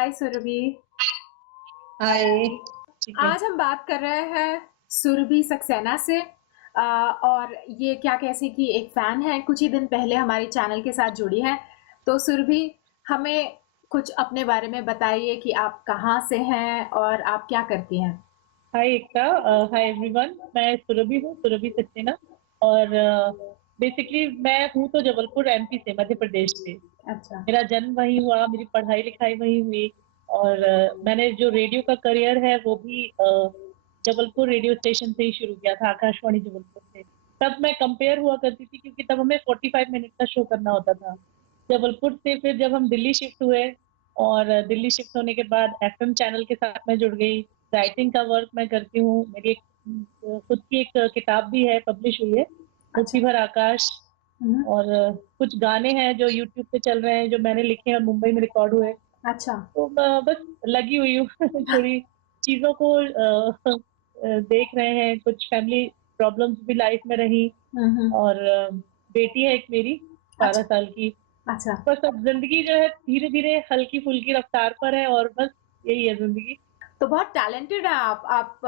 हाय सुरभि। हाय। ठीक है। आज हम बात कर रहे हैं सुरभि सक्सेना से। और ये क्या कैसे कि एक फैन है, कुछ ही दिन पहले हमारे चैनल के साथ जुड़ी है। तो सुरभि, हमें कुछ अपने बारे में बताइए कि आप कहाँ से हैं और आप क्या करती हैं। हाय एकता। Hi everyone. मैं सुरभि हूँ, सुरभि सक्सेना। और बेसिकली मैं हूँ तो जबलपुर एमपी से, मध्य प्रदेश से। अच्छा। मेरा जन्म वहीं हुआ, मेरी पढ़ाई लिखाई वहीं हुई। और मैंने जो रेडियो का करियर है वो भी जबलपुर रेडियो स्टेशन से ही शुरू किया था, आकाशवाणी जबलपुर से। तब मैं कंपेयर हुआ करती थी क्योंकि तब हमें 45 मिनट का शो करना होता था। जबलपुर से फिर जब हम दिल्ली शिफ्ट हुए, और दिल्ली शिफ्ट होने के बाद एफएम चैनल के साथ मैं जुड़ गई। राइटिंग का वर्क मैं करती हूँ। मेरी एक खुद की एक किताब भी है, पब्लिश हुई है, अच्छा। मुट्ठी भर आकाश। हम्म। और कुछ गाने हैं जो यूट्यूब पे चल रहे हैं, जो मैंने लिखे हैं और मुंबई में रिकॉर्ड हुए। अच्छा। तो बस लगी हुई हूँ थोड़ी चीजों को देख रहे हैं। कुछ फैमिली प्रॉब्लम्स भी लाइफ में रही। हम्म। और बेटी है एक मेरी, बारह अच्छा। साल की। अच्छा। बस अब जिंदगी जो है धीरे धीरे हल्की फुल्की रफ्तार पर है, और बस यही है जिंदगी। तो बहुत टैलेंटेड है आप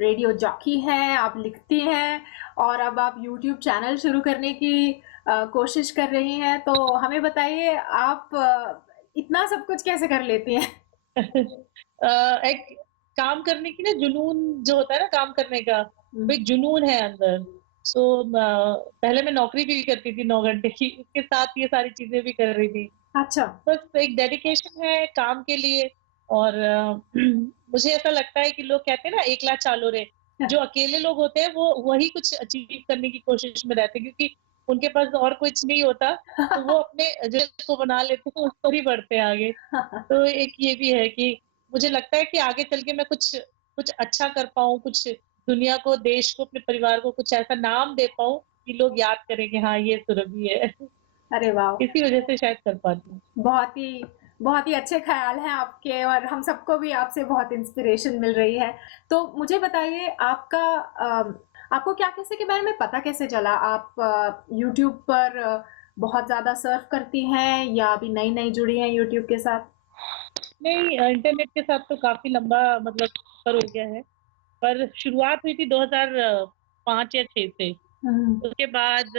रेडियो जॉकी हैं, आप लिखती हैं और अब आप यूट्यूब चैनल शुरू करने की कोशिश कर रही हैं। तो हमें बताइए, आप इतना सब कुछ कैसे कर लेती हैं। एक काम करने की ना जुनून जो होता है ना, काम करने का वो हम्म। एक जुनून है अंदर। सो पहले मैं नौकरी भी करती थी 9 घंटे की, उसके साथ ये सारी चीजें भी कर रही थी। अच्छा। बस एक डेडिकेशन है काम के लिए। और मुझे ऐसा लगता है कि लोग कहते हैं ना, एकला चालो रे। जो अकेले लोग होते हैं वो वही कुछ अचीव करने की कोशिश में रहते हैं, क्योंकि उनके पास और कुछ नहीं होता। तो वो अपने एजेंडे को बना लेते हैं, उस पर ही बढ़ते हैं आगे। तो एक ये भी है कि मुझे लगता है कि आगे चल के मैं कुछ कुछ अच्छा कर पाऊँ, कुछ दुनिया को, देश को, अपने परिवार को कुछ ऐसा नाम दे पाऊँ कि लोग याद करें कि हाँ, ये सुरभि है। अरे वाह। इसी वजह से शायद कर पाती हूँ। बहुत ही बहुत ही अच्छे ख्याल हैं आपके, और हम सबको भी आपसे बहुत इंस्पिरेशन मिल रही है। तो मुझे बताइए, आपको क्या कैसे के बारे में पता कैसे चला। आप यूट्यूब पर बहुत ज़्यादा सर्फ करती हैं या अभी नई नई जुड़ी हैं यूट्यूब के साथ। नहीं, इंटरनेट के साथ तो काफ़ी लंबा मतलब सफ़र हो गया है। पर शुरुआत हुई थी 2005 या 6 से। हम्म। उसके बाद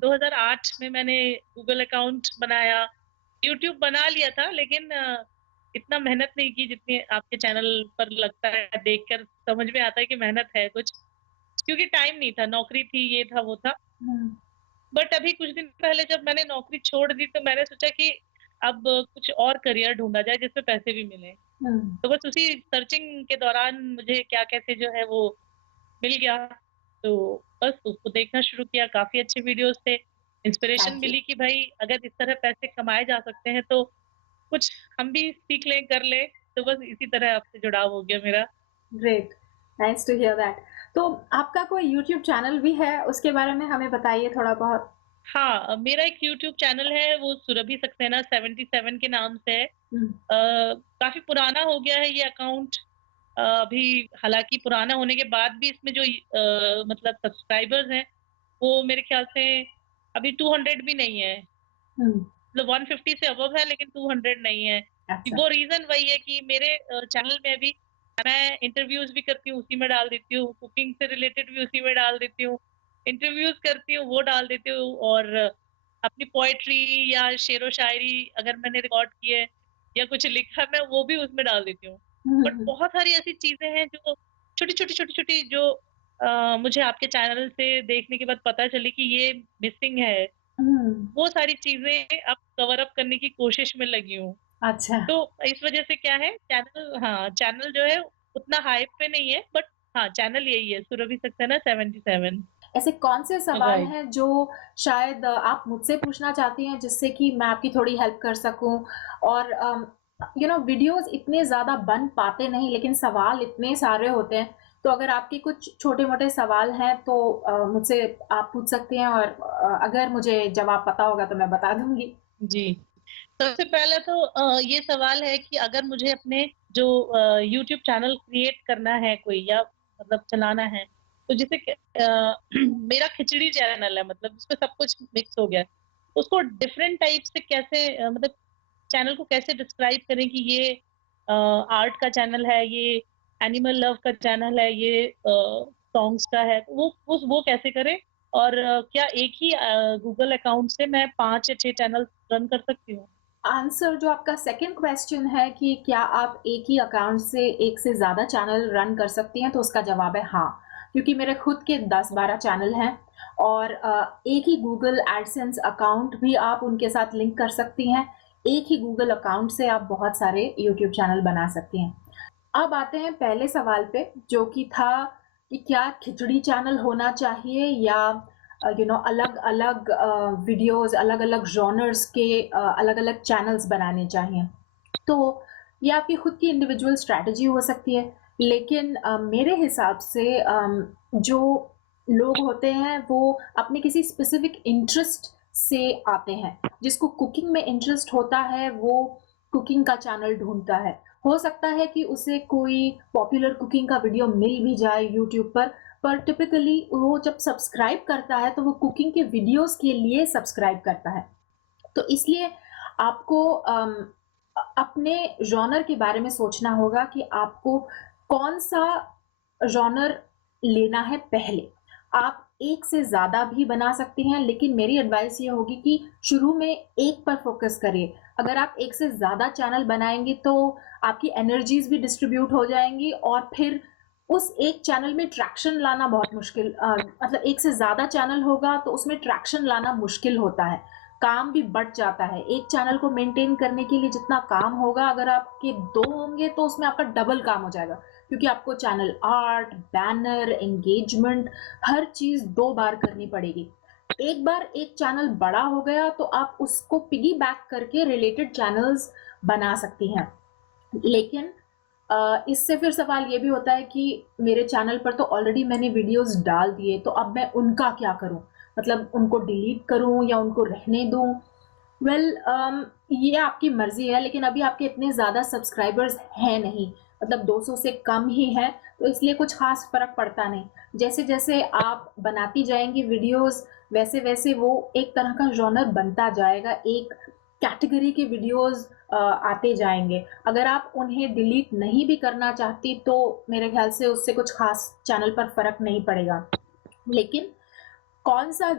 2008 में मैंने गूगल अकाउंट बनाया। यूट्यूब बना लिया था, लेकिन इतना मेहनत नहीं की जितनी आपके चैनल पर लगता है। देखकर समझ में आता है कि मेहनत है कुछ, क्योंकि टाइम नहीं था, नौकरी थी, ये था, वो था। हम्म। बट अभी कुछ दिन पहले जब मैंने नौकरी छोड़ दी, तो मैंने सोचा कि अब कुछ और करियर ढूँढा जाए जिसमें पैसे भी मिलें। हम्म। तो बस उसी सर्चिंग के दौरान मुझे क्या कैसे जो है वो मिल गया। तो बस उसको देखना शुरू किया, काफ़ी अच्छे वीडियोज़ थे। Inspiration thank you. मिली कि भाई अगर इस तरह पैसे कमाए जा सकते हैं तो कुछ हम भी सीख लें, कर लें। तो बस इसी तरह आपसे जुड़ाव हो गया मेरा। Great. Nice to hear that. तो आपका कोई यूट्यूब चैनल भी है, उसके बारे में हमें बताइए थोड़ा बहुत। हाँ, मेरा एक यूट्यूब चैनल है, वो सुरभि सक्सेना 77 के नाम से है। हम्म। काफ़ी पुराना हो गया है ये अकाउंट। अभी हालाँकि पुराना होने के बाद भी इसमें जो मतलब सब्सक्राइबर्स हैं, वो मेरे ख़्याल से अभी 200 भी नहीं है। हम्म। मतलब 150 से अबव है, लेकिन 200 नहीं है। कि अच्छा। वो रीज़न वही है कि मेरे चैनल में अभी मैं इंटरव्यूज़ भी करती हूँ, उसी में डाल देती हूँ, कुकिंग से रिलेटेड भी उसी में डाल देती हूँ, इंटरव्यूज़ करती हूँ, वो डाल देती हूँ। और अपनी पोएट्री या शेरो-शायरी अगर मैंने रिकॉर्ड की है या कुछ लिखा है, मैं वो भी उसमें डाल देती हूँ। बट हम्म। बहुत सारी ऐसी चीज़ें हैं जो छोटी-छोटी जो मुझे आपके चैनल से देखने के बाद पता चली कि ये मिसिंग है। हम्म। वो सारी चीज़ें अब कवर अप करने की कोशिश में लगी हूँ। अच्छा। तो इस वज़ह से क्या है, चैनल, हाँ, चैनल जो है उतना हाइप पे नहीं है, बट हाँ, चैनल यही है, सुरभि सक्सेना 77। ऐसे कौन से सवाल राइट। हैं जो शायद आप मुझसे पूछना चाहती हैं, जिससे कि मैं आपकी थोड़ी हेल्प कर सकूं। और वीडियोस इतने ज़्यादा बन पाते नहीं, लेकिन सवाल इतने सारे होते हैं। तो अगर आपके कुछ छोटे मोटे सवाल हैं तो मुझसे आप पूछ सकती हैं, और अगर मुझे जवाब पता होगा तो मैं बता दूंगी। जी। सबसे पहले तो ये सवाल है कि अगर मुझे अपने जो यूट्यूब चैनल क्रिएट करना है कोई, या मतलब चलाना है, तो जैसे कि मेरा खिचड़ी चैनल है, मतलब उसमें सब कुछ मिक्स हो गया है। उसको डिफरेंट टाइप से कैसे मतलब चैनल को कैसे डिस्क्राइब करें कि ये आर्ट का चैनल है, ये एनिमल लव का चैनल है, ये सॉन्ग्स का है, तो वो कैसे करें? और क्या एक ही गूगल अकाउंट से मैं 5 या 6 चैनल रन कर सकती हूँ? आंसर जो आपका सेकंड क्वेश्चन है कि क्या आप एक ही अकाउंट से एक से ज़्यादा चैनल रन कर सकती हैं, तो उसका जवाब है हाँ। क्योंकि मेरे खुद के 10-12 चैनल हैं और एक ही गूगल एडसेंस अकाउंट भी आप उनके साथ लिंक कर सकती हैं। एक ही गूगल अकाउंट से आप बहुत सारे यूट्यूब चैनल बना सकती हैं। अब आते हैं पहले सवाल पे जो कि था कि क्या खिचड़ी चैनल होना चाहिए या अलग-अलग वीडियोज़ अलग-अलग जॉनर्स के अलग-अलग चैनल्स बनाने चाहिए। तो ये आपकी खुद की इंडिविजुअल स्ट्रैटेजी हो सकती है, लेकिन मेरे हिसाब से जो लोग होते हैं वो अपने किसी स्पेसिफिक इंटरेस्ट से आते हैं। जिसको कुकिंग में इंटरेस्ट होता है वो कुकिंग का चैनल ढूँढता है। हो सकता है कि उसे कोई पॉपुलर कुकिंग का वीडियो मिल भी जाए यूट्यूब पर टिपिकली वो जब सब्सक्राइब करता है तो वो कुकिंग के वीडियोज़ के लिए सब्सक्राइब करता है। तो इसलिए आपको अपने जॉनर के बारे में सोचना होगा कि आपको कौन-सा जॉनर लेना है पहले। आप एक से ज़्यादा भी बना सकती हैं, लेकिन मेरी एडवाइस ये होगी कि शुरू में एक पर फ़ोकस करिए। अगर आप एक से ज़्यादा चैनल बनाएँगी तो आपकी एनर्जीज़ भी डिस्ट्रीब्यूट हो जाएँगी और फिर उस एक चैनल में ट्रैक्शन लाना बहुत मुश्किल मतलब एक से ज़्यादा चैनल होगा तो उसमें ट्रैक्शन लाना मुश्किल होता है। काम भी बढ़ जाता है। एक चैनल को मेंटेन करने के लिए जितना काम होगा अगर आपके 2 होंगे तो उसमें आपका डबल काम हो जाएगा। क्योंकि आपको चैनल आर्ट, बैनर, एंगेजमेंट हर चीज़ 2 बार करनी पड़ेगी। एक बार एक चैनल बड़ा हो गया तो आप उसको पिगीबैक करके रिलेटेड चैनल्स बना सकती हैं। लेकिन इससे फिर सवाल ये भी होता है कि मेरे चैनल पर तो ऑलरेडी मैंने वीडियोज़ डाल दिए, तो अब मैं उनका क्या करूँ? मतलब उनको डिलीट करूँ या उनको रहने दूँ? ये आपकी मर्ज़ी है, लेकिन अभी आपके इतने ज़्यादा सब्सक्राइबर्स हैं नहीं, मतलब 200 से कम ही हैं, तो इसलिए कुछ ख़ास फ़र्क पड़ता नहीं। जैसे-जैसे आप बनाती जाएँगी वीडियोज़, वैसे-वैसे वो एक तरह का जॉनर बनता जाएगा, एक कैटेगरी के वीडियोज़ आते जाएँगे। अगर आप उन्हें डिलीट नहीं भी करना चाहती, तो मेरे ख़्याल से उससे कुछ ख़ास चैनल पर फ़र्क नहीं पड़ेगा। लेकिन कौन-सा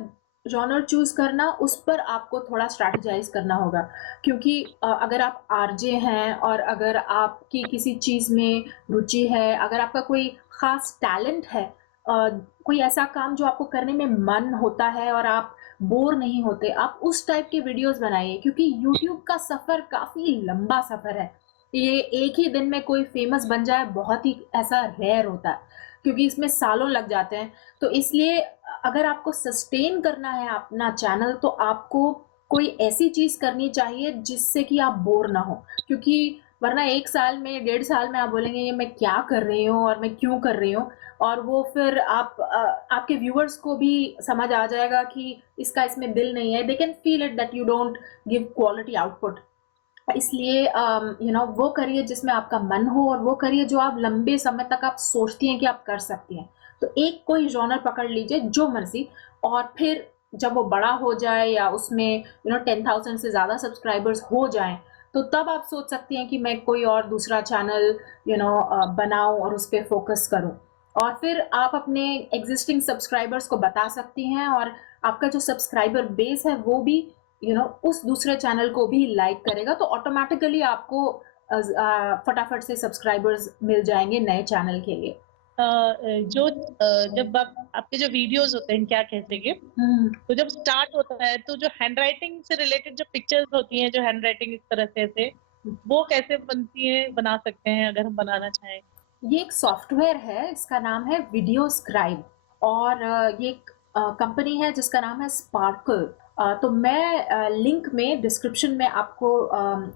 जॉनर चूज़ करना, उस पर आपको थोड़ा स्ट्रैटेजाइज़ करना होगा। क्योंकि अगर आप आरजे हैं और अगर आपकी किसी चीज़ में रुचि है, अगर आपका कोई ख़ास टैलेंट है कोई ऐसा काम जो आपको करने में मन होता है और आप बोर नहीं होते, आप उस टाइप के वीडियोज़ बनाइए क्योंकि यूट्यूब का सफ़र काफ़ी लंबा सफ़र है। ये एक ही दिन में कोई फ़ेमस बन जाए बहुत ही ऐसा रेयर होता है, क्योंकि इसमें सालों लग जाते हैं। तो इसलिए अगर आपको सस्टेन करना है अपना चैनल तो आपको कोई ऐसी चीज़ करनी चाहिए जिससे कि आप बोर ना हो। क्योंकि वरना 1 साल में, 1.5 साल में आप बोलेंगे ये मैं क्या कर रही हूँ और मैं क्यों कर रही हूँ? और वो फिर आपके व्यूअर्स को भी समझ आ जाएगा कि इसका इसमें दिल नहीं है। They can feel it that you don't give quality output. इसलिए वो करिए जिसमें आपका मन हो और वो करिए जो आप लंबे समय तक आप सोचती हैं कि आप कर सकती हैं। तो एक कोई जॉनर पकड़ लीजिए जो मर्ज़ी और फिर जब वो बड़ा हो जाए या उसमें 10,000 से ज़्यादा सब्सक्राइबर्स हो जाएँ, तो तब आप सोच सकती हैं कि मैं कोई और दूसरा चैनल बनाऊँ और उस पे फ़ोकस करूँ। और फिर आप अपने एक्सिस्टिंग सब्सक्राइबर्स को बता सकती हैं और आपका जो सब्सक्राइबर बेस है वो भी उस दूसरे चैनल को भी लाइक करेगा तो ऑटोमेटिकली आपको फटाफट से सब्सक्राइबर्स मिल जाएँगे नए चैनल के लिए। जब आपके जो वीडियोज़ होते हैं क्या कहते हैं, हुँ। तो जब स्टार्ट होता है तो जो हैंडराइटिंग से रिलेटेड जो पिक्चर्स होती हैं, जो हैंडराइटिंग इस तरह से ऐसे, वो कैसे बनती हैं, बना सकते हैं अगर हम बनाना चाहें? ये एक सॉफ्टवेयर है, इसका नाम है वीडियो स्क्राइब और ये एक कंपनी है जिसका नाम है स्पार्कल। तो मैं लिंक में डिस्क्रिप्शन में आपको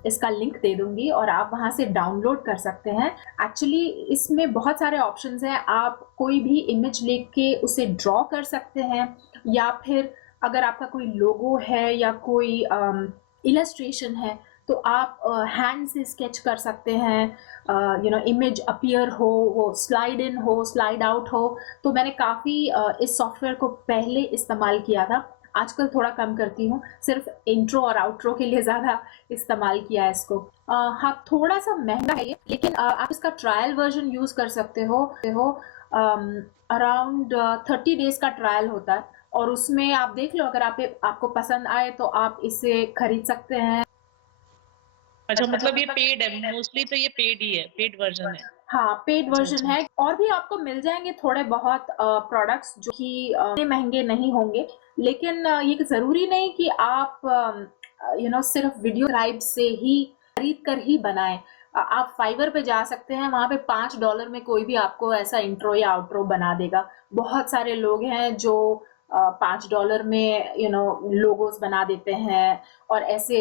इसका लिंक दे दूँगी और आप वहाँ से डाउनलोड कर सकते हैं। एक्चुअली इसमें बहुत सारे ऑप्शंस हैं, आप कोई भी इमेज लेके उसे ड्रॉ कर सकते हैं या फिर अगर आपका कोई लोगो है या कोई इलस्ट्रेशन है, तो आप हैंड से स्केच कर सकते हैं इमेज अपीयर हो, वो स्लाइड इन हो, स्लाइड आउट हो, तो मैंने काफ़ी इस सॉफ्टवेयर को पहले इस्तेमाल किया था आजकल थोड़ा कम करती हूँ, सिर्फ़ इंट्रो और आउट्रो के लिए ज़्यादा इस्तेमाल किया है इसको। हाँ, थोड़ा-सा महँगा है ये, लेकिन आप इसका ट्रायल वर्ज़न यूज़ कर सकते हो। अराउंड 30 डेज़ का ट्रायल होता है और उसमें आप देख लो, अगर आपको पसंद आए तो आप इसे खरीद सकते हैं। अच्छा, मतलब ये पेड है, मोस्टली तो ये पेड ही है, पेड वर्ज़न है। हाँ, पेड अच्छा, वर्ज़न अच्छा। है और भी आपको मिल जाएँगे थोड़े बहुत प्रोडक्ट्स जो कि इतने महँगे नहीं होंगे। लेकिन ये ज़रूरी नहीं कि आप सिर्फ़ वीडियो राइट से ही खरीद कर ही बनाएँ। आप फाइवर पे जा सकते हैं, वहाँ पे $5 में कोई भी आपको ऐसा इंट्रो या आउट्रो बना देगा। बहुत सारे लोग हैं जो $5 में लोगोस बना देते हैं और ऐसे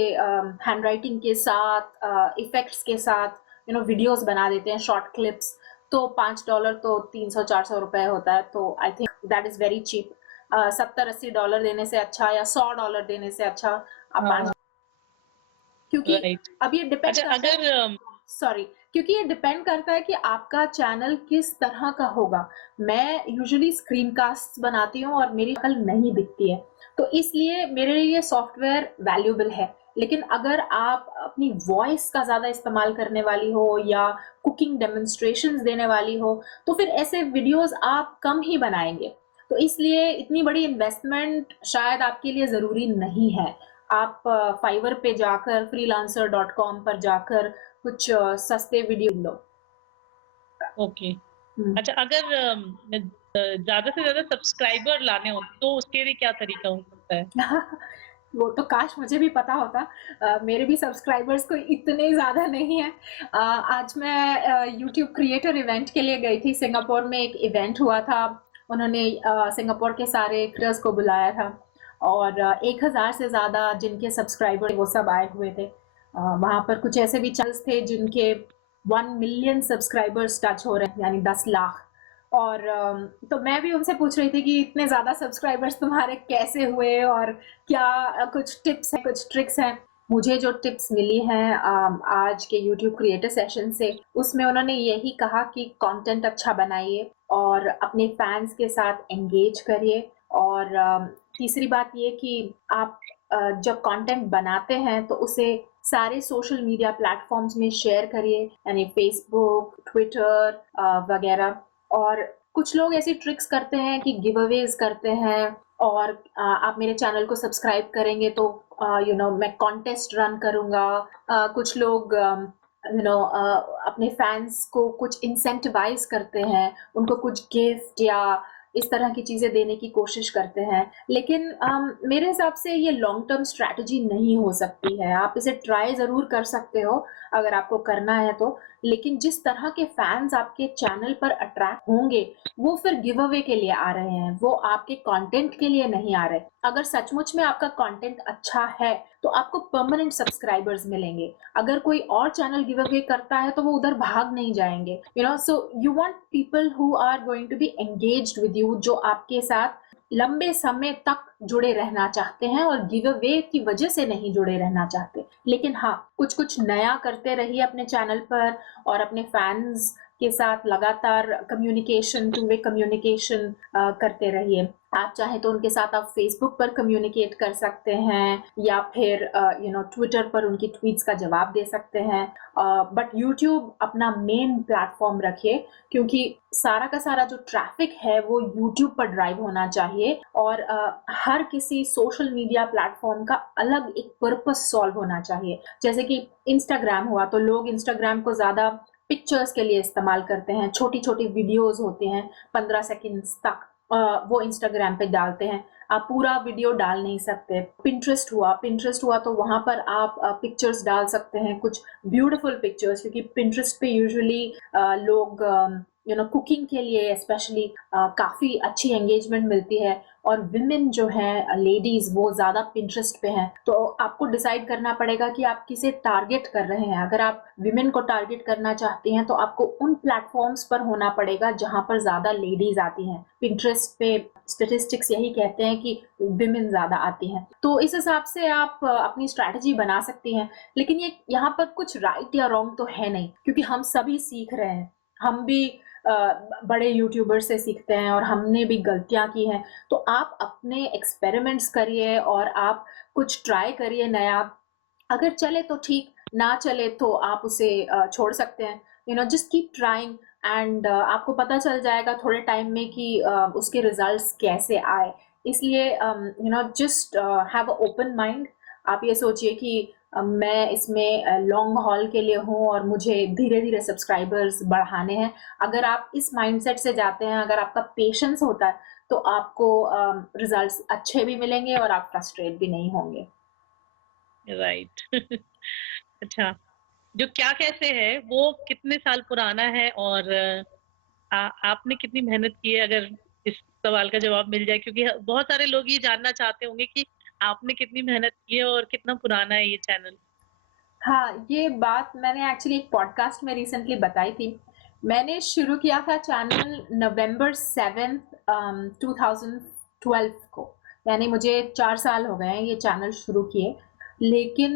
हैंडराइटिंग के साथ इफ़ेक्ट्स के साथ वीडियोस बना देते हैं, शॉर्ट क्लिप्स। तो $5 तो 300-400 रुपए होता है, तो I think that is very cheap. $70-80 देने से अच्छा या $100 देने से अच्छा आप हाँ, 5, हाँ, क्योंकि राइट। अब ये डिपेंड अच्छा, करता है। अगर सॉरी, क्योंकि ये डिपेंड करता है कि आपका चैनल किस तरह का होगा। मैं यूजुअली स्क्रीनकास्ट बनाती हूँ और मेरी शक्ल नहीं दिखती है, तो इसलिए मेरे लिए ये सॉफ्टवेयर वैल्यूएबल है। लेकिन अगर आप अपनी वॉइस का ज़्यादा इस्तेमाल करने वाली हो या कुकिंग डेमोंस्ट्रेशंस देने वाली हो, तो फिर ऐसे वीडियोज़ आप कम ही बनाएँगे। तो इसलिए इतनी बड़ी इन्वेस्टमेंट शायद आपके लिए ज़रूरी नहीं है। आप फाइवर पे जाकर, freelancer.com पर जाकर कुछ सस्ते वीडियो लो। ओके। हुँ। अच्छा, अगर ज़्यादा से ज़्यादा सब्सक्राइबर लाने हो, तो उसके लिए क्या तरीका हो सकता है? वो तो काश मुझे भी पता होता। मेरे भी सब्सक्राइबर्स कोई इतने ज़्यादा नहीं हैं। आज मैं यूट्यूब क्रिएटर इवेंट के लिए गई थी, सिंगापुर में एक इवेंट हुआ था। उन्होंने सिंगापुर के सारे क्रिएटर्स को बुलाया था और 1000 से ज़्यादा जिनके सब्सक्राइबर वो सब आए हुए थे। वहाँ पर कुछ ऐसे भी चैनल्स थे जिनके 1 मिलियन सब्सक्राइबर्स टच हो रहे हैं, यानी 10 लाख। और तो मैं भी उनसे पूछ रही थी कि इतने ज़्यादा सब्सक्राइबर्स तुम्हारे कैसे हुए और क्या कुछ टिप्स हैं, कुछ ट्रिक्स हैं? मुझे जो टिप्स मिली हैं आज के यूट्यूब क्रिएटर सेशन से, उसमें उन्होंने यही कहा कि कंटेंट अच्छा बनाइए और अपने फैन्स के साथ एंगेज करिए और तीसरी बात ये कि आप जब कंटेंट बनाते हैं तो उसे सारे सोशल मीडिया प्लेटफ़ॉर्म्स में शेयर करिए, यानी फ़ेसबुक, ट्विटर वगैरह। और कुछ लोग ऐसी ट्रिक्स करते हैं कि गिव अवेज़ करते हैं और आप मेरे चैनल को सब्सक्राइब करेंगे तो मैं कॉन्टेस्ट रन करूँगा। कुछ लोग अपने फैन्स को कुछ इंसेंटिवाइज़ करते हैं, उनको कुछ गिफ्ट या इस तरह की चीज़ें देने की कोशिश करते हैं। लेकिन मेरे हिसाब से ये लॉन्ग टर्म स्ट्रैटेजी नहीं हो सकती है। आप इसे ट्राई ज़रूर कर सकते हो, अगर आपको करना है तो। लेकिन जिस तरह के फैन्स आपके चैनल पर अट्रैक्ट होंगे, वो फिर गिव अवे के लिए आ रहे हैं, वो आपके कंटेंट के लिए नहीं आ रहे। अगर सचमुच में आपका कंटेंट अच्छा है, तो आपको परमानेंट सब्सक्राइबर्स मिलेंगे। अगर कोई और चैनल गिव अवे करता है, तो वो उधर भाग नहीं जाएँगे। So you want people who are going to be engaged with you, जो आपके साथ लंबे समय तक जुड़े रहना चाहते हैं और गिव अवे की वजह से नहीं जुड़े रहना चाहते। लेकिन हाँ, कुछ-कुछ नया करते रहिए अपने चैनल पर और अपने फैन्स के साथ लगातार कम्युनिकेशन, टू वे कम्युनिकेशन करते रहिए। आप चाहें तो उनके साथ आप फ़ेसबुक पर कम्युनिकेट कर सकते हैं या फिर ट्विटर पर उनकी ट्वीट्स का जवाब दे सकते हैं। बट यूट्यूब अपना मेन प्लेटफ़ॉर्म रखिए, क्योंकि सारा का सारा जो ट्रैफ़िक है वो यूट्यूब पर ड्राइव होना चाहिए और हर किसी सोशल मीडिया प्लेटफ़ॉर्म का अलग एक पर्पस सॉल्व होना चाहिए। जैसे कि इंस्टाग्राम हुआ, तो लोग इंस्टाग्राम को ज़्यादा पिक्चर्स के लिए इस्तेमाल करते हैं, छोटी-छोटी वीडियोज़ होते हैं 15 सेकंड्स तक, वो इंस्टाग्राम पे डालते हैं। आप पूरा वीडियो डाल नहीं सकते। पिंटरेस्ट हुआ तो वहाँ पर आप पिक्चर्स डाल सकते हैं, कुछ ब्यूटीफुल पिक्चर्स, क्योंकि पिंटरेस्ट पे यूजुअली लोग कुकिंग के लिए स्पेशली काफ़ी अच्छी एंगेजमेंट मिलती है और विमेन जो हैं लेडीज़, वो ज़्यादा पिंटरेस्ट पे हैं। तो आपको डिसाइड करना पड़ेगा कि आप किसे टारगेट कर रहे हैं। अगर आप विमेन को टारगेट करना चाहती हैं, तो आपको उन प्लेटफ़ॉर्म्स पर होना पड़ेगा जहाँ पर ज़्यादा लेडीज़ आती हैं। पिंटरेस्ट पे स्टैटिस्टिक्स यही कहते हैं कि विमेन ज़्यादा आती हैं। तो इस हिसाब से आप अपनी स्ट्रैटेजी बना सकती हैं। लेकिन ये यहाँ पर कुछ राइट या रॉन्ग तो है नहीं, क्योंकि हम सभी सीख रहे हैं। हम भी बड़े यूट्यूबर से सीखते हैं और हमने भी गलतियाँ की हैं। तो आप अपने एक्सपेरिमेंट्स करिए और आप कुछ ट्राई करिए नया। अगर चले तो ठीक, ना चले तो आप उसे छोड़ सकते हैं। जस्ट कीप ट्राइंग एंड आपको पता चल जाएगा थोड़े टाइम में कि उसके रिजल्ट्स कैसे आए। इसलिए just have a open mind. आप ये सोचिए कि मैं इसमें लॉन्ग हॉल के लिए हूँ और मुझे धीरे-धीरे सब्सक्राइबर्स बढ़ाने हैं। अगर आप इस माइंडसेट से जाते हैं, अगर आपका पेशेंस होता है, तो आपको रिजल्ट्स अच्छे भी मिलेंगे और आप फ्रस्ट्रेट भी नहीं होंगे। राइट। अच्छा, जो क्या कैसे है वो कितने साल पुराना है और आपने कितनी मेहनत की है, अगर इस सवाल का जवाब मिल जाए, क्योंकि बहुत सारे लोग ये जानना चाहते होंगे कि आपने कितनी मेहनत की है और कितना पुराना है ये चैनल? हाँ, ये बात मैंने एक्चुअली एक पॉडकास्ट में रिसेंटली बताई थी। मैंने शुरू किया था चैनल नवंबर 7 2012 को, यानी मुझे 4 साल हो गए हैं ये चैनल शुरू किए। लेकिन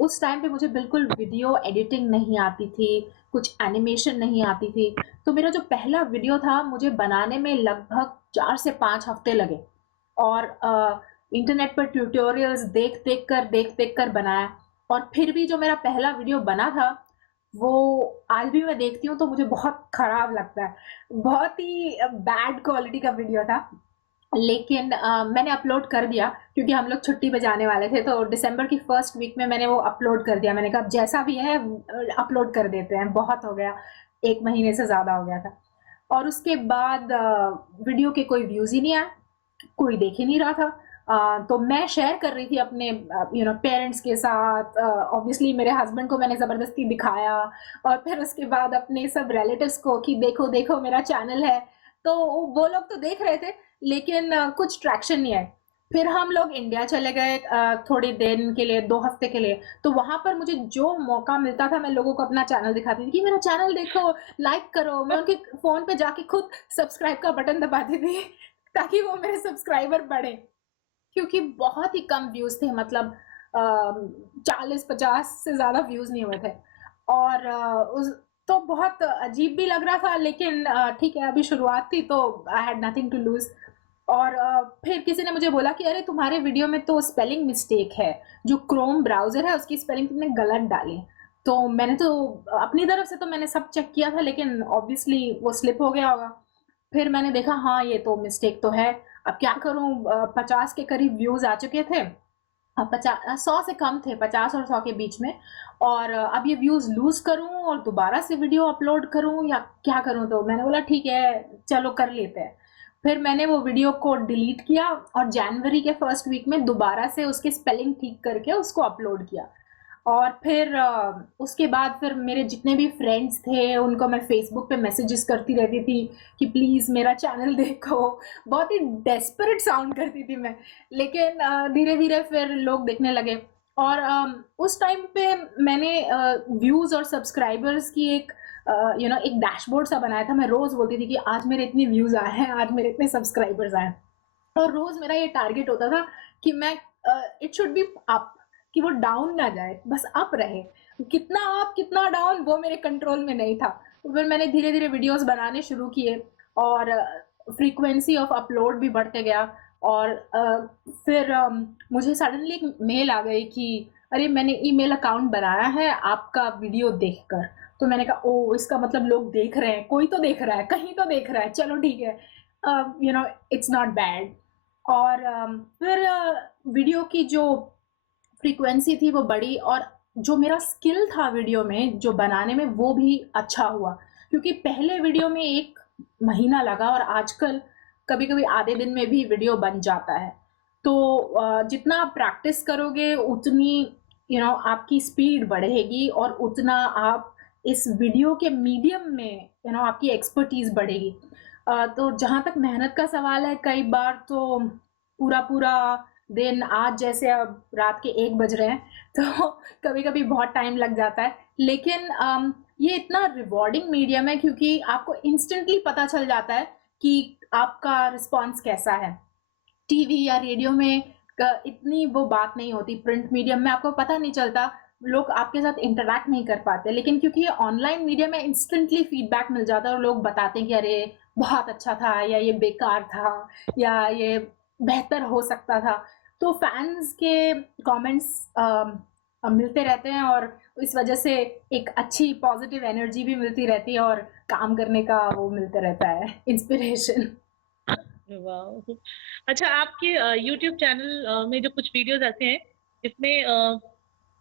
उस टाइम पे मुझे बिल्कुल वीडियो एडिटिंग नहीं आती थी, कुछ एनिमेशन नहीं आती थी। तो मेरा जो पहला वीडियो था, मुझे बनाने में लगभग 4 से 5 हफ्ते लगे और इंटरनेट पर ट्यूटोरियल्स देख-देख कर बनाया। और फिर भी जो मेरा पहला वीडियो बना था, वो आज भी मैं देखती हूँ तो मुझे बहुत खराब लगता है। बहुत ही बैड क्वालिटी का वीडियो था। लेकिन मैंने अपलोड कर दिया क्योंकि हम लोग छुट्टी पे जाने वाले थे, तो दिसंबर की फर्स्ट वीक में मैंने वो अपलोड कर दिया। मैंने कहा अब जैसा भी है अपलोड कर देते हैं, बहुत हो गया, 1 महीने से ज़्यादा हो गया था। और उसके बाद वीडियो के कोई व्यूज़ ही नहीं आए, कोई देख ही नहीं रहा था। तो मैं शेयर कर रही थी अपने पेरेंट्स के साथ। ऑब्वियसली मेरे हस्बैंड को मैंने ज़बरदस्ती दिखाया और फिर उसके बाद अपने सब रिलेटिव्स को कि देखो, देखो मेरा चैनल है। तो वो लोग तो देख रहे थे, लेकिन कुछ ट्रैक्शन नहीं आया। फिर हम लोग इंडिया चले गए थोड़े दिन के लिए, 2 हफ्ते के लिए। तो वहाँ पर मुझे जो मौका मिलता था मैं लोगों को अपना चैनल दिखाती थी कि मेरा चैनल देखो, लाइक करो। मैं उनके फ़ोन पे जाके खुद सब्सक्राइब का बटन दबाती थी ताकि वो मेरे सब्सक्राइबर बढ़े। क्योंकि बहुत ही कम व्यूज़ थे, मतलब 40-50 से ज़्यादा व्यूज़ नहीं हुए थे। और उस तो बहुत अजीब भी लग रहा था, लेकिन ठीक है, अभी शुरुआत थी तो I had nothing to lose. और फिर किसी ने मुझे बोला कि अरे तुम्हारे वीडियो में तो स्पेलिंग मिस्टेक है, जो क्रोम ब्राउज़र है उसकी स्पेलिंग तुमने गलत डाली है। तो मैंने तो अपनी तरफ से तो मैंने सब चेक किया था, लेकिन ऑब्वियसली वो स्लिप हो गया होगा। फिर मैंने देखा हाँ, ये तो मिस्टेक तो है। अब क्या करूँ, 50 के करीब व्यूज़ आ चुके थे। 100 से कम थे, 50 और 100 के बीच में। और अब ये व्यूज़ लूज़ करूँ और दोबारा से वीडियो अपलोड करूँ या क्या करूँ? तो मैंने बोला ठीक है, चलो कर लेते हैं। फिर मैंने वो वीडियो को डिलीट किया और जनवरी के फर्स्ट वीक में दोबारा से उसकी स्पेलिंग ठीक करके उसको अपलोड किया। और फिर उसके बाद फिर मेरे जितने भी फ्रेंड्स थे, उनको मैं फ़ेसबुक पे मैसेजेस करती रहती थी कि प्लीज़ मेरा चैनल देखो। बहुत ही डेस्परेट साउंड करती थी मैं। लेकिन धीरे-धीरे फिर लोग देखने लगे। और उस टाइम पे मैंने व्यूज़ और सब्सक्राइबर्स की एक डैशबोर्ड सा बनाया था। मैं रोज़ बोलती थी कि आज मेरे इतने व्यूज़ आए हैं, आज मेरे इतने सब्सक्राइबर्स आए हैं। और रोज़ मेरा ये टारगेट होता था कि मैं इट शुड बी अप, कि वो डाउन ना जाए, बस अप रहे। कितना अप, कितना डाउन वो मेरे कंट्रोल में नहीं था। तो फिर मैंने धीरे-धीरे वीडियोज़ बनाने शुरू किए और फ्रीक्वेंसी ऑफ अपलोड भी बढ़ते गया। और फिर मुझे सडनली एक मेल आ गई कि अरे मैंने ईमेल अकाउंट बनाया है आपका वीडियो देखकर। तो मैंने कहा ओह! इसका मतलब लोग देख रहे हैं, कोई तो देख रहा है, कहीं तो देख रहा है, चलो ठीक है। It's not bad. और फिर वीडियो की जो फ्रीक्वेंसी थी वो बढ़ी और जो मेरा स्किल था वीडियो में जो बनाने में वो भी अच्छा हुआ। क्योंकि पहले वीडियो में 1 महीना लगा और आजकल कभी-कभी आधे दिन में भी वीडियो बन जाता है। तो जितना आप प्रैक्टिस करोगे उतनी आपकी स्पीड बढ़ेगी और उतना आप इस वीडियो के मीडियम में आपकी एक्सपर्टीज़ बढ़ेगी। तो जहाँ तक मेहनत का सवाल है, कई बार तो पूरा-पूरा दिन, आज जैसे अब रात के 1 बज रहे हैं, तो कभी-कभी बहुत टाइम लग जाता है। लेकिन ये इतना रिवॉर्डिंग मीडियम है क्योंकि आपको इंस्टेंटली पता चल जाता है कि आपका रिस्पॉन्स कैसा है। टीवी या रेडियो में इतनी वो बात नहीं होती, प्रिंट मीडियम में आपको पता नहीं चलता लोग आपके साथ इंटरैक्ट नहीं कर पाते। लेकिन क्योंकि ये ऑनलाइन मीडिया में इंस्टेंटली फीडबैक मिल जाता है और लोग बताते हैं कि अरे बहुत अच्छा था, या ये बेकार था, या ये बेहतर हो सकता था। तो फैन्स के कमेंट्स मिलते रहते हैं, और इस वजह से एक अच्छी पॉजिटिव एनर्जी भी मिलती रहती है, और काम करने का वो मिलता रहता है, इंस्पिरेशन। वाह! अच्छा, आपके यूट्यूब चैनल में जो कुछ वीडियोज़ ऐसे हैं जिसमें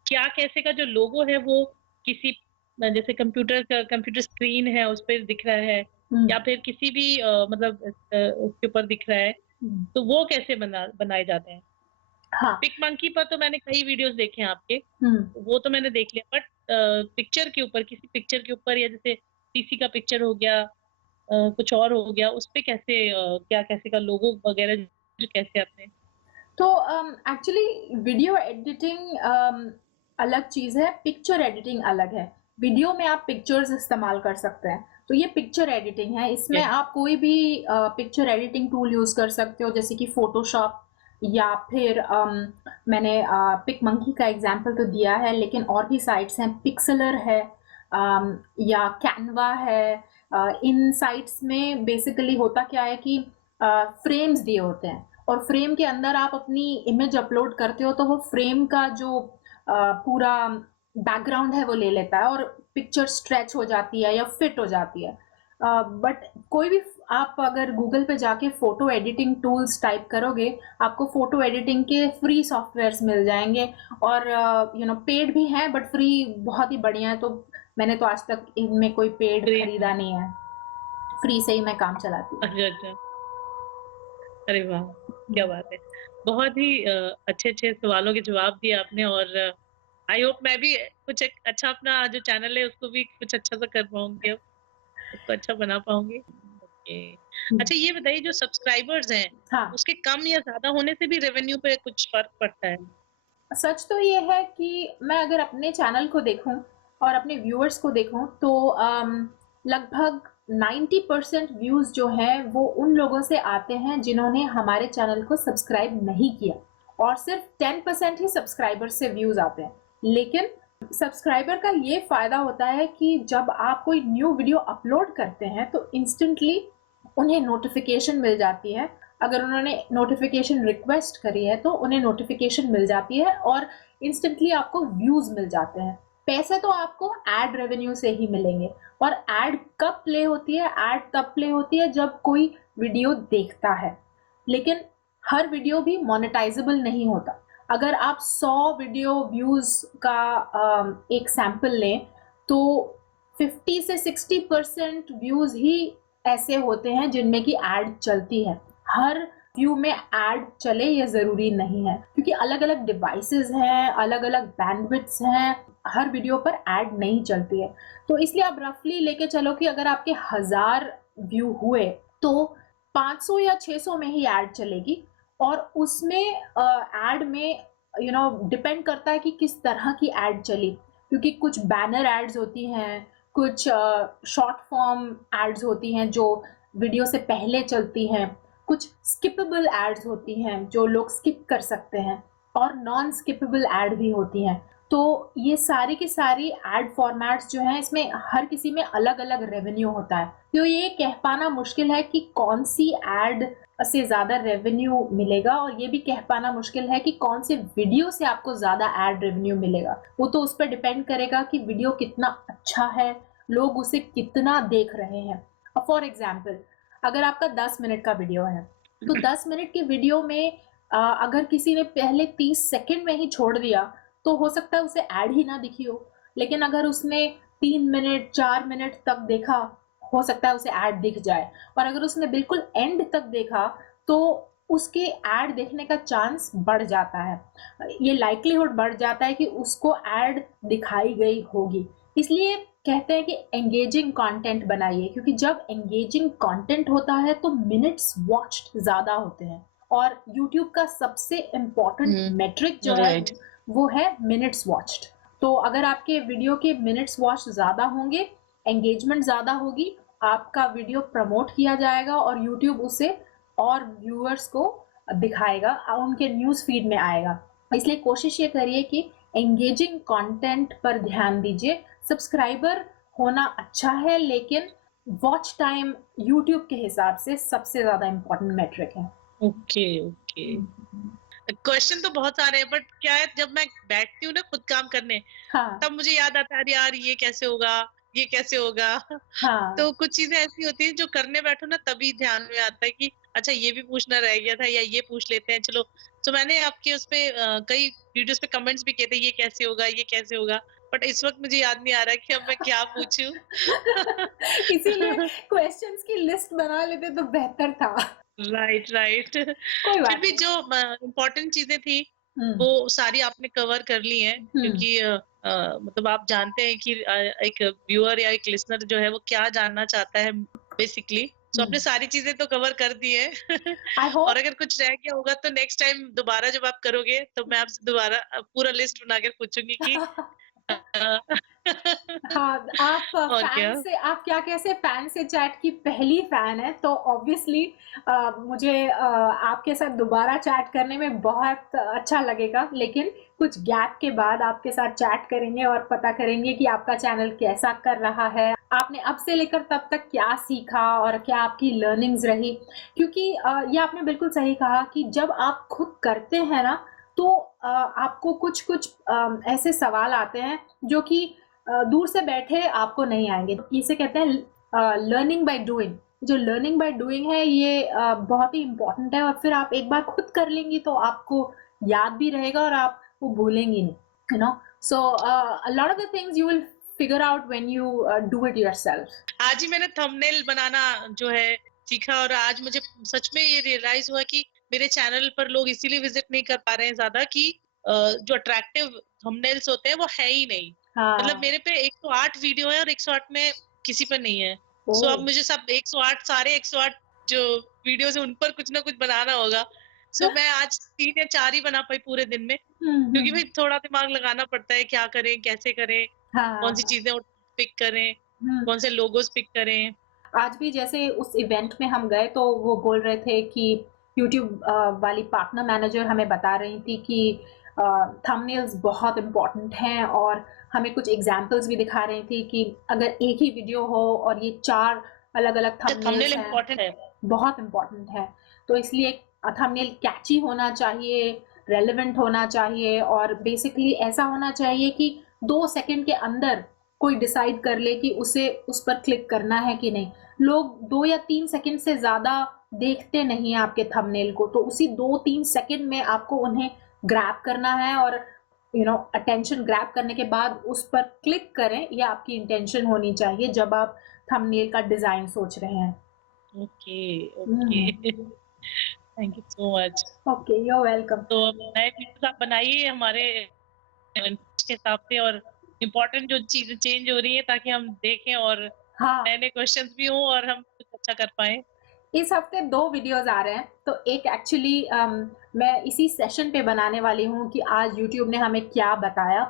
क्या कैसे का जो लोगो है वो किसी जैसे कंप्यूटर स्क्रीन है उस पे दिख रहा है हुँ, या फिर किसी भी मतलब उसके ऊपर दिख रहा है, हुँ। तो वो कैसे बनाए जाते हैं? हाँ, पिक मंकी पर तो मैंने कई वीडियोज़ देखे हैं आपके, हुँ। वो तो मैंने देख लिया, बट पिक्चर के ऊपर किसी पिक्चर के ऊपर या जैसे किसी का पिक्चर हो गया, कुछ और हो गया, उसपे कैसे क्या कैसे का लोगो वगैरह जो कैसे आपने तो एक्चुअली वीडियो एडिटिंग अलग चीज़ है, पिक्चर एडिटिंग अलग है। वीडियो में आप पिक्चर्स इस्तेमाल कर सकते हैं, तो ये पिक्चर एडिटिंग है। इसमें के आप कोई भी पिक्चर एडिटिंग टूल यूज़ कर सकते हो, जैसे कि फ़ोटोशॉप, या फिर मैंने पिकमंकी का एग्ज़ाम्पल तो दिया है, लेकिन और भी साइट्स हैं, पिक्सेलर है, या कैनवा है। इन साइट्स में बेसिकली होता क्या है कि फ्रेम्स दिए होते हैं, और फ्रेम के अंदर आप अपनी इमेज अपलोड करते हो, तो वो फ्रेम का जो पूरा बैकग्राउंड है वो ले लेता है, और पिक्चर स्ट्रेच हो जाती है या फिट हो जाती है। बट कोई भी आप अगर गूगल पे जाके फ़ोटो एडिटिंग टूल्स टाइप करोगे, आपको फ़ोटो एडिटिंग के फ्री सॉफ्टवेयर्स मिल जाएँगे, और पेड भी हैं, बट फ्री बहुत ही बढ़िया है। तो मैंने तो आज तक इनमें कोई पेड ग्रेट खरीदा नहीं है, फ्री से ही मैं काम चलाती हूँ। अच्छा, अच्छा। अरे वाह! क्या हुँ। बात है। बहुत ही अच्छे-अच्छे सवालों के जवाब दिए आपने और आई होप मैं भी कुछ एक अच्छा अपना जो चैनल है उसको भी कुछ अच्छा सा कर पाऊँगी अब, उसको अच्छा बना पाऊँगी। ओके। हुँ। अच्छा ये बताइए जो सब्सक्राइबर्स हैं, हाँ। उसके कम या ज़्यादा होने से भी रेवेन्यू पे कुछ फ़र्क पड़ता है? सच तो ये है कि मैं अगर अपने चैनल को देखूँ और अपने व्यूअर्स को देखूँ, तो लगभग 90% व्यूज़ जो हैं वो उन लोगों से आते हैं जिन्होंने हमारे चैनल को सब्सक्राइब नहीं किया, और सिर्फ़ 10% ही सब्सक्राइबर से व्यूज़ आते हैं। लेकिन सब्सक्राइबर का ये फ़ायदा होता है कि जब आप कोई न्यू वीडियो अपलोड करते हैं, तो इंस्टेंटली उन्हें नोटिफ़िकेशन मिल जाती है। अगर उन्होंने नोटिफ़िकेशन रिक्वेस्ट करी है, तो उन्हें नोटिफ़िकेशन मिल जाती है, और इंस्टेंटली आपको व्यूज़ मिल जाते हैं। पैसे तो आपको एड रेवेन्यू से ही मिलेंगे, और एड कब प्ले होती है? एड तब प्ले होती है जब कोई वीडियो देखता है। लेकिन हर वीडियो भी मोनेटाइज़ेबल नहीं होता। अगर आप 100 वीडियो व्यूज़ का एक सैंपल लें, तो 50 से 60% व्यूज़ ही ऐसे होते हैं जिनमें कि एड चलती है। हर व्यू में एड चले ये ज़रूरी नहीं है, क्योंकि अलग-अलग डिवाइसेज़ हैं, अलग-अलग बैंडविड्थ्स हैं, हर वीडियो पर एड नहीं चलती है। तो इसलिए आप रफ़ली लेके चलो कि अगर आपके 1000 व्यू हुए, तो 500 या 600 में ही एड चलेगी, और उसमें एड में डिपेंड करता है कि किस तरह की एड चली। क्योंकि कुछ बैनर एड्स होती हैं, कुछ शॉर्ट फॉर्म एड्स होती हैं जो वीडियो से पहले चलती हैं, कुछ स्किपेबल एड्स होती हैं जो लोग स्किप कर सकते हैं, और नॉन स्किपेबल एड भी होती हैं। तो ये सारी की सारी एड फॉर्मेट्स जो हैं, इसमें हर किसी में अलग-अलग रेवेन्यू होता है। तो ये कह पाना मुश्किल है कि कौन-सी एड से ज़्यादा रेवेन्यू मिलेगा, और ये भी कह पाना मुश्किल है कि कौन से वीडियो से आपको ज़्यादा एड रेवेन्यू मिलेगा। वो तो उस पे डिपेंड करेगा कि वीडियो कितना अच्छा है, लोग उसे कितना देख रहे हैं। फॉर एग्ज़ाम्पल, अगर आपका 10 मिनट का वीडियो है, तो 10 मिनट के वीडियो में अगर किसी ने पहले 30 सेकंड में ही छोड़ दिया, तो हो सकता है उसे ऐड ही ना दिखी हो। लेकिन अगर उसने 3 मिनट, 4 मिनट तक देखा, हो सकता है उसे ऐड दिख जाए। और अगर उसने बिल्कुल एंड तक देखा, तो उसके ऐड देखने का चांस बढ़ जाता है। ये लाइक्लीहुड बढ़ जाता है कि उसको ऐड दिखाई गई होगी। इसलिए कहते हैं कि एंगेजिंग कंटेंट बनाइए, क्योंकि जब एंगेजिंग कंटेंट होता है तो मिनट्स वॉच्ड ज़्यादा होते हैं, और यूट्यूब का सबसे इम्पोर्टेंट हुँ, मेट्रिक जो है राइट। वो है मिनट्स वॉच्ड। तो अगर आपके वीडियो के मिनट्स वॉच ज़्यादा होंगे, एंगेजमेंट ज़्यादा होगी, आपका वीडियो प्रमोट किया जाएगा, और यूट्यूब उसे और व्यूअर्स को दिखाएगा, उनके न्यूज़ फीड में आएगा। इसलिए कोशिश ये करिए कि एंगेजिंग कंटेंट पर ध्यान दीजिए। सब्सक्राइबर होना अच्छा है, लेकिन वॉच टाइम यूट्यूब के हिसाब से सबसे ज़्यादा इम्पोर्टेंट मेट्रिक है। Okay, okay. हुँ। क्वेश्चन तो बहुत सारे हैं, बट क्या है, जब मैं बैठती हूँ ना खुद काम करने, हाँ, तब मुझे याद आता है, अरे यार ये कैसे होगा, ये कैसे होगा? हाँ। तो कुछ चीज़ें ऐसी होती हैं जो करने बैठो ना तभी ध्यान में आता है कि अच्छा ये भी पूछना रह गया था, या ये पूछ लेते हैं चलो। तो मैंने आपके उसपे कई वीडियोज़ पे कमेंट्स भी किए थे, ये कैसे होगा, ये कैसे होगा? बट इस वक़्त मुझे याद नहीं आ रहा है कि अब मैं क्या पूछूँ? इसीलिए क्वेश्चन्स की लिस्ट बना लेते तो बेहतर था। Right, right. कोई फिर बात भी नहीं। जो इम्पोर्टेंट चीज़ें थी, हुँ, वो सारी आपने कवर कर ली हैं, हुँ। क्योंकि मतलब आप जानते हैं कि एक व्यूअर या एक लिसनर जो है वो क्या जानना चाहता है बेसिकली। सो हुँ। आपने सारी चीज़ें तो कवर कर दी हैं। आई और होप। अगर कुछ रह गया होगा तो नेक्स्ट टाइम दोबारा जब आप करोगे तो मैं आपसे दोबारा पूरा लिस्ट बना के पूछूँगी कि अ, हाँ, आप और क्या? फैन से आप क्या कैसे फैन से चैट की पहली फैन हैं, तो ऑब्वियसली मुझे आपके साथ दोबारा चैट करने में बहुत अच्छा लगेगा। लेकिन कुछ गैप के बाद आपके साथ चैट करेंगे और पता करेंगे कि आपका चैनल कैसा कर रहा है, आपने अब से लेकर तब तक क्या सीखा और क्या आपकी लर्निंग्स रही। क्योंकि ये आपने बिल्कुल सही कहा कि जब आप खुद करते हैं ना, तो आपको कुछ-कुछ ऐसे सवाल आते हैं जो कि दूर से बैठे आपको नहीं आएँगे। इसे कहते हैं लर्निंग बाय डूइंग। जो लर्निंग बाय डूइंग है, ये बहुत ही इम्पोर्टेंट है, और फिर आप एक बार खुद कर लेंगी तो आपको याद भी रहेगा और आप वो भूलेंगी नहीं, you know? So a lot of the things you will figure out when you do it yourself. आज ही मैंने थंबनेल बनाना जो है सीखा, और आज मुझे सच में ये रियलाइज हुआ कि मेरे चैनल पर लोग इसीलिए विजिट नहीं कर पा रहे हैं ज्यादा कि जो अट्रैक्टिव थंबनेल्स होते हैं वो है ही नहीं। मतलब हाँ। मेरे पे 108 वीडियो है और 108 में किसी पर नहीं है। सो ओह! अब मुझे सब 108 सारे 108 जो वीडियोस है उन पर कुछ ना कुछ बनाना होगा। सो मैं आज 3 या 4 ही बना पाई पूरे दिन में, हुँ, क्योंकि भाई हुँ। थोड़ा दिमाग लगाना पड़ता है, क्या करें, कैसे करें, कौन सी हाँ। चीजें पिक करें, हुँ। कौन से लोगोस पिक करें। आज भी जैसे उस इवेंट में हम गए, तो वो बोल रहे थे कि यूट्यूब वाली पार्टनर मैनेजर हमें बता रही थी कि थंबनेल्स बहुत इम्पोर्टेंट हैं, और हमें कुछ एग्जांपल्स भी दिखा रही थी कि अगर एक ही वीडियो हो और ये 4 अलग-अलग अच्छा, थंबनेल थंबनेल्स हैं, इम्पोर्टेंट है। बहुत इम्पोर्टेंट है। तो इसलिए थंबनेल कैची होना चाहिए, रेलेवेंट होना चाहिए, और बेसिकली ऐसा होना चाहिए कि 2 सेकंड के अंदर कोई डिसाइड कर ले कि उसे उस पर क्लिक करना है कि नहीं। लोग 2 या 3 सेकंड से ज़्यादा देखते नहीं हैं आपके थंबनेल को, तो उसी 2-3 सेकंड में आपको उन्हें ग्रैब करना है, और अटेंशन ग्रैब करने के बाद उस पर क्लिक करें, ये आपकी इंटेंशन होनी चाहिए जब आप थंबनेल का डिज़ाइन सोच रहे हैं। Okay, okay. हुँ। Thank you so much. Okay, you are welcome. तो अब नए वीडियोज़ आप बनाइए हमारे के हिसाब से, और इम्पोर्टेंट जो चीज़ें चेंज हो रही हैं ताकि हम देखें और हाँ। नए-नए क्वेश्चन्स भी हों और हम कुछ अच्छा कर पाएँ। इस हफ्ते 2 वीडियोज़ आ रहे हैं, तो एक एक्चुअली मैं इसी सेशन पे बनाने वाली हूँ कि आज यूट्यूब ने हमें क्या बताया।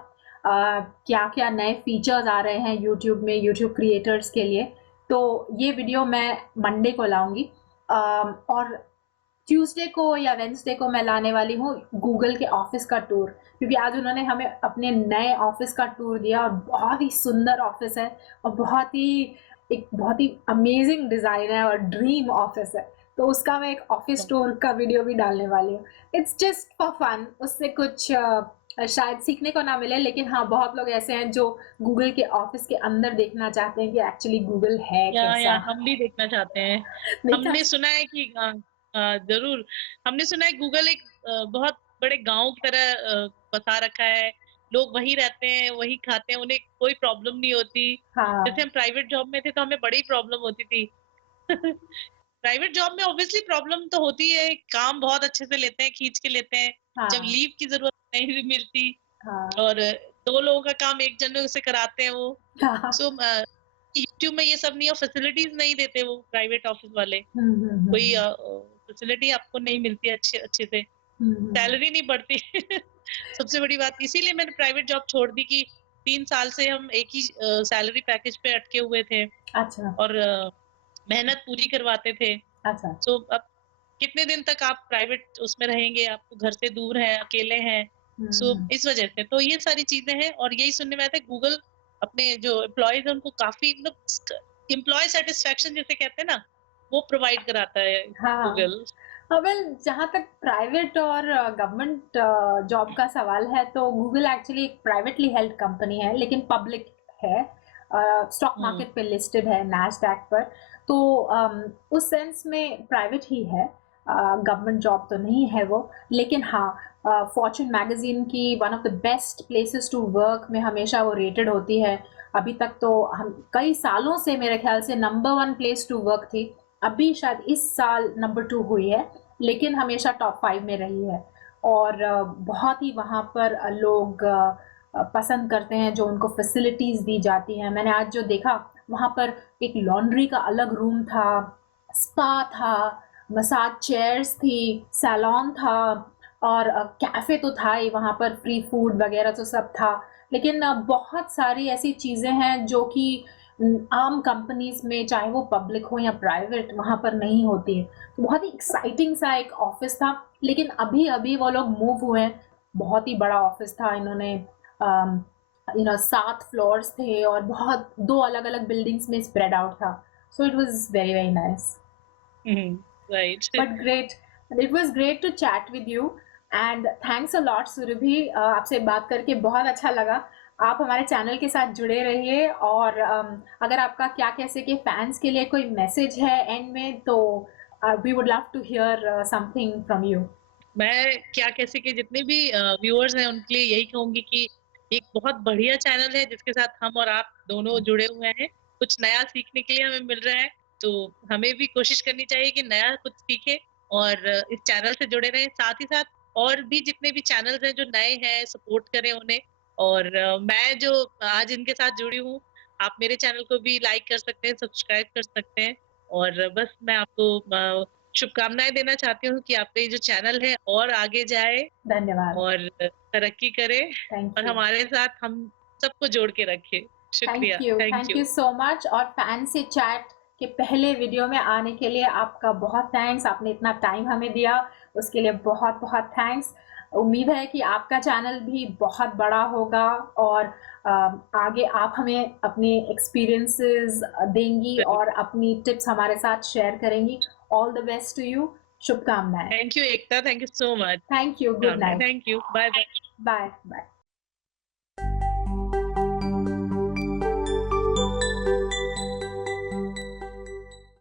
क्या-क्या नए फीचर्स आ रहे हैं यूट्यूब में यूट्यूब क्रिएटर्स के लिए। तो ये वीडियो मैं मंडे को लाऊँगी। और ट्यूसडे को या वेडनेसडे को मैं लाने वाली हूँ गूगल के ऑफ़िस का टूर, क्योंकि आज उन्होंने हमें अपने नए ऑफ़िस का टूर दिया, और बहुत ही सुंदर ऑफ़िस है, और बहुत ही अमेज़िंग डिज़ाइन है, और ड्रीम ऑफ़िस है। तो उसका मैं एक ऑफ़िस टूर का वीडियो भी डालने वाली हूँ। इट्स जस्ट फॉर फन, उससे कुछ शायद सीखने को ना मिले, लेकिन हाँ, बहुत लोग ऐसे हैं जो गूगल के ऑफ़िस के अंदर देखना चाहते हैं कि एक्चुअली गूगल है या कैसा? हम भी देखना चाहते हैं। देखना हमने सुना है कि ज़रूर, हमने सुना है गूगल एक बहुत बड़े गाँव की तरह बसा रखा है। लोग वहीं रहते हैं, वहीं खाते हैं, उन्हें कोई प्रॉब्लम नहीं होती। जैसे हाँ, हम प्राइवेट जॉब में थे तो हमें बड़ी प्रॉब्लम होती थी। प्राइवेट जॉब में ऑब्वियसली प्रॉब्लम तो होती है, काम बहुत अच्छे से लेते हैं, खींच के लेते हैं। जब हाँ, लीव की ज़रूरत नहीं भी मिलती, हाँ। और 2 लोगों का काम 1 जने से कराते हैं वो। हाँ। सो यूट्यूब में ये सब नहीं, और फैसिलिटीज़ नहीं देते वो प्राइवेट ऑफ़िस वाले। हुँ, हुँ, कोई हुँ। फैसिलिटी आपको नहीं मिलती अच्छे अच्छे से, हुँ, हुँ। सैलरी नहीं बढ़ती। सबसे बड़ी बात इसीलिए मैंने प्राइवेट जॉब छोड़ दी कि 3 साल से हम एक ही सैलरी पैकेज पे अटके हुए थे, अच्छा, और मेहनत पूरी करवाते थे। अच्छा। सो अब कितने दिन तक आप प्राइवेट उसमें रहेंगे, आप घर से दूर हैं, अकेले हैं, सो हुँ। इस वजह से तो ये सारी चीजें हैं और यही सुनने में आता है गूगल अपने जो एम्प्लॉयज हैं उनको काफी मतलब एम्प्लॉय सेटिस्फेक्शन जिसे कहते हैं ना वो प्रोवाइड कराता है हाँ। गूगल। वेल जहाँ तक प्राइवेट और गवर्नमेंट जॉब का सवाल है तो गूगल एक्चुअली एक प्राइवेटली हेल्ड कंपनी है लेकिन पब्लिक है। स्टॉक हम्म। मार्केट पे लिस्टेड है नैस्डैक पर। तो उस सेंस में प्राइवेट ही है। गवर्नमेंट जॉब तो नहीं है वो। लेकिन हाँ, फॉर्च्यून मैगजीन की one of the best places to work में हमेशा वो रेटेड होती है। अभी तक तो हम कई सालों से मेरे ख्याल से number one place to work थी। अभी शायद इस साल नंबर टू हुई है लेकिन हमेशा टॉप 5 में रही है। और बहुत ही वहाँ पर लोग पसंद करते हैं जो उनको फैसिलिटीज़ दी जाती हैं। मैंने आज जो देखा वहाँ पर एक लॉन्ड्री का अलग रूम था, स्पा था, मसाज चेयर्स थी, सैलून था और कैफ़े तो था ही वहाँ पर, फ्री फूड वगैरह तो सब था। लेकिन बहुत सारी ऐसी चीज़ें हैं जो कि आम कंपनीज़ में चाहे वो पब्लिक हो या प्राइवेट वहाँ पर नहीं होती है। तो बहुत ही एक्साइटिंग सा एक ऑफ़िस था, लेकिन अभी-अभी वो लोग मूव हुए हैं। बहुत ही बड़ा ऑफ़िस था इन्होंने। अम, 7 फ्लोर्स थे और बहुत 2 अलग-अलग बिल्डिंग्स में स्प्रेड आउट था। So it was very, very nice. Right. But great, it was great to chat with you and thanks a lot Surabhi. आपसे बात करके बहुत अच्छा लगा। आप हमारे चैनल के साथ जुड़े रहिए और अगर आपका क्या कैसे के फैन्स के लिए कोई मैसेज है एंड में तो we would love to hear something from you. मैं क्या कैसे के जितने भी व्यूअर्स हैं उनके लिए यही कहूंगी कि एक बहुत बढ़िया चैनल है जिसके साथ हम और आप दोनों जुड़े हुए हैं। कुछ नया सीखने के लिए हमें मिल रहा है तो हमें भी कोशिश करनी चाहिए कि नया कुछ सीखे और इस चैनल से जुड़े रहें। साथ ही साथ और भी जितने भी चैनल्स हैं जो नए हैं सपोर्ट करें उन्हें। और मैं जो आज इनके साथ जुड़ी हूँ आप मेरे चैनल को भी लाइक कर सकते हैं सब्सक्राइब कर सकते हैं। और बस मैं आपको शुभकामनाएं देना चाहती हूँ कि आपका ये जो चैनल है और आगे जाए धन्यवाद। और तरक्की करे थैंक और यू। हमारे साथ हम सबको जोड़ के रखे। शुक्रिया, thank thank you. You so much और फैन से चैट के पहले वीडियो में आने के लिए आपका बहुत थैंक्स। आपने इतना टाइम हमें दिया, उसके लिए बहुत-बहुत थैंक्स। उम्मीद है कि आपका चैनल भी बहुत बड़ा होगा और अ, आगे आप हमें अपने एक्सपीरियंसेस देंगी और अपनी टिप्स हमारे साथ शेयर करेंगी। All the best to you. शुभकामनाएँ। Thank you Ekta, thank you so much. Thank you. Good night. Thank you, bye bye. Bye, bye.